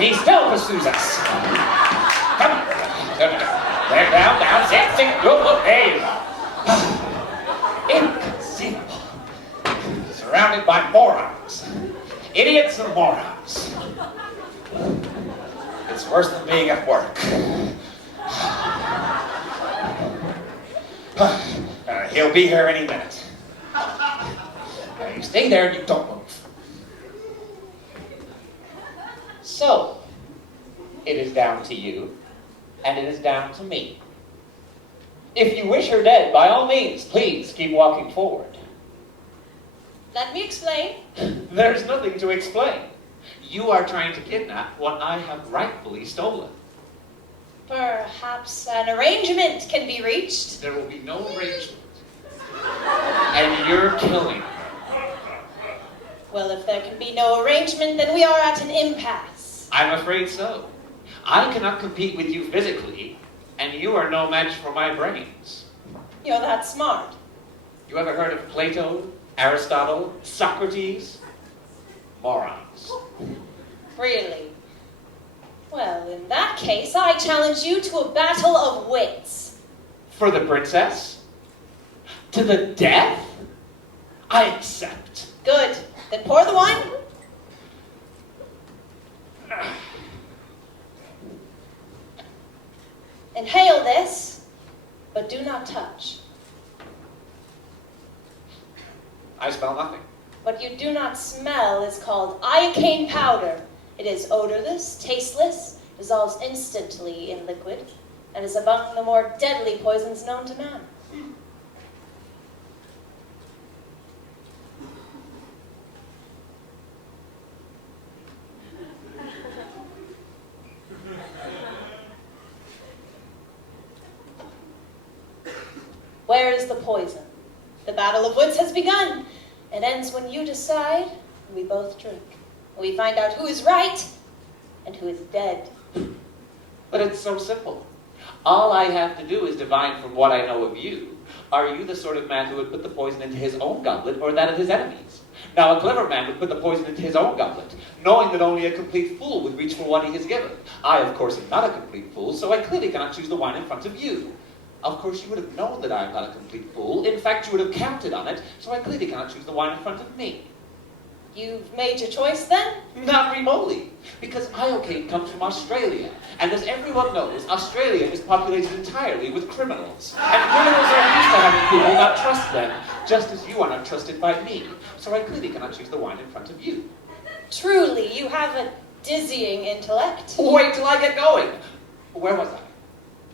and he still pursues us. Come. There, down, sit, go, there you are. Inconceivable. Surrounded by morons. Idiots and morons. It's worse than being at work. He'll be here any minute. You stay there and you don't move. So, it is down to you, and it is down to me. If you wish her dead, by all means, please keep walking forward. Let me explain. There's nothing to explain. You are trying to kidnap what I have rightfully stolen. Perhaps an arrangement can be reached. There will be no arrangement. And you're killing her. Well, if there can be no arrangement, then we are at an impasse. I'm afraid so. I cannot compete with you physically, and you are no match for my brains. You're that smart. You ever heard of Plato, Aristotle, Socrates? Morons. Really? Well, in that case, I challenge you to a battle of wits. For the princess? To the death? I accept. Good. Then pour the wine. Inhale this, but do not touch. I smell nothing. What you do not smell is called iocane powder. It is odorless, tasteless, dissolves instantly in liquid, and is among the more deadly poisons known to man. Where is the poison? The battle of wits has begun. It ends when you decide, and we both drink. We find out who is right and who is dead. But it's so simple. All I have to do is divine from what I know of you. Are you the sort of man who would put the poison into his own goblet or that of his enemies? Now, a clever man would put the poison into his own goblet, knowing that only a complete fool would reach for what he has given. I, of course, am not a complete fool, so I clearly cannot choose the wine in front of you. Of course, you would have known that I am not a complete fool. In fact, you would have counted on it, so I clearly cannot choose the wine in front of me. You've made your choice, then? Not remotely, because iocane comes from Australia. And as everyone knows, Australia is populated entirely with criminals. And criminals are used to having people not trust them, just as you are not trusted by me. So I clearly cannot choose the wine in front of you. Truly, you have a dizzying intellect. Wait till I get going. Where was I?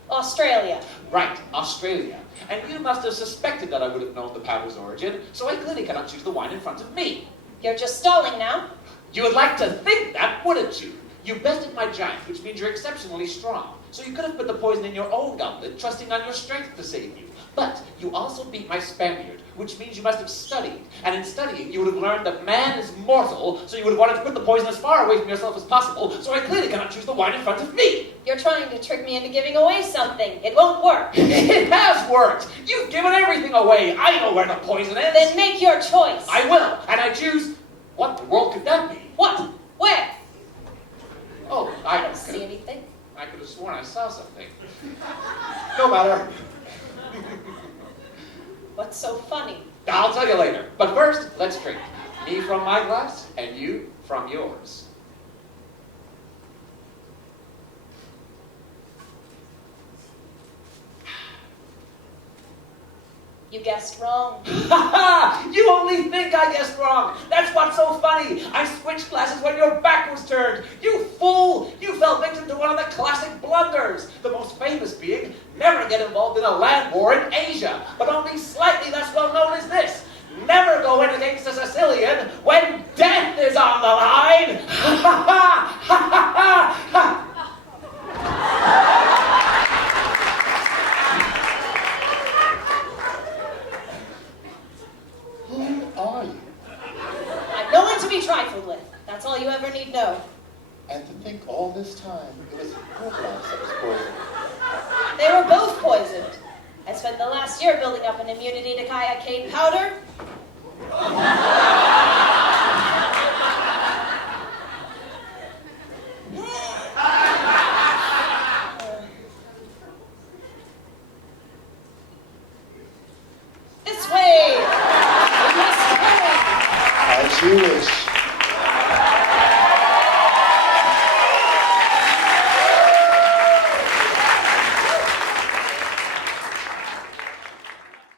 Australia. Right, Australia. And you must have suspected that I would have known the powder's origin, so I clearly cannot choose the wine in front of me. You're just stalling now. You would like to think that, wouldn't you? You bested my giant, which means you're exceptionally strong. So you could have put the poison in your own goblet, trusting on your strength to save you. But you also beat my Spaniard, which means you must have studied. And in studying, you would have learned that man is mortal, so you would have wanted to put the poison as far away from yourself as possible, so I clearly cannot choose the wine in front of me. You're trying to trick me into giving away something. It won't work. It has worked. You've given everything away. I know where the poison is. Then make your choice. I will, and I choose... What in the world could that be? What? Where? Oh, I don't see anything. I could have sworn I saw something. No matter. What's so funny? I'll tell you later. But first, let's drink. Me from my glass, and you from yours. You guessed wrong. Ha ha! You only think I guessed wrong. That's what's so funny. I switched glasses when your back was turned. You fool! You fell victim to one of the classic blunders. The most famous being, never get involved in a land war in Asia. But only slightly less well known as this. Never go in against a Sicilian when death is on the line. Ha ha ha! Ha ha ha! Are you? I'm no one to be trifled with. That's all you ever need know. And to think all this time it was your glass that was poisoned. They were both poisoned. I spent the last year building up an immunity to iocane powder. foolish.